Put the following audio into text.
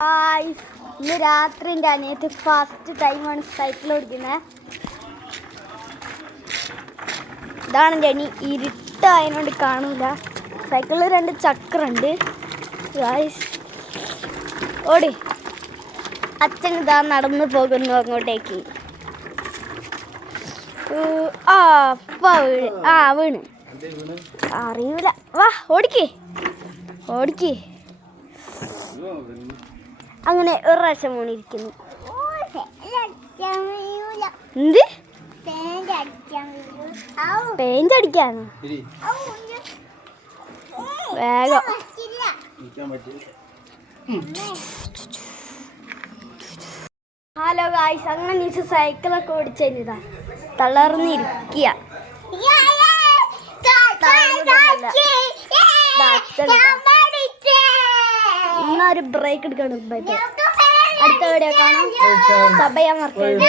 ഇന്ന് രാത്രി എൻ്റെ അനിയത്തി ഫസ്റ്റ് ടൈമാണ് സൈക്കിൾ ഓടിക്കുന്നത്. ഇതാണ് എൻ്റെ അനി. ഇരുട്ടായതുകൊണ്ട് കാണൂല. സൈക്കിളിൽ 2 ചക്രമുണ്ട്. ഓടി അച്ഛൻ ഇതാ നടന്നു പോകുന്നു അങ്ങോട്ടേക്ക്. വീണ് അറിയൂല. വാ ഓടിക്കേ ഓടിക്കേ. അങ്ങനെ ഒരു പ്രാവശ്യം വീണിരിക്കുന്നു. എന്ത് പെയിന്റ് അടിക്കാനോ? വേഗം ഹലോ ഗായ്സ്, അങ്ങനെ സൈക്കിളൊക്കെ ഓടിച്ചതാ തളർന്നിരിക്കുക. ഒരു ബ്രേക്ക് എടുക്കണം. അടുത്ത വീഡിയോ കാണാം. സബ് ചെയ്യാൻ മറക്കരുത്.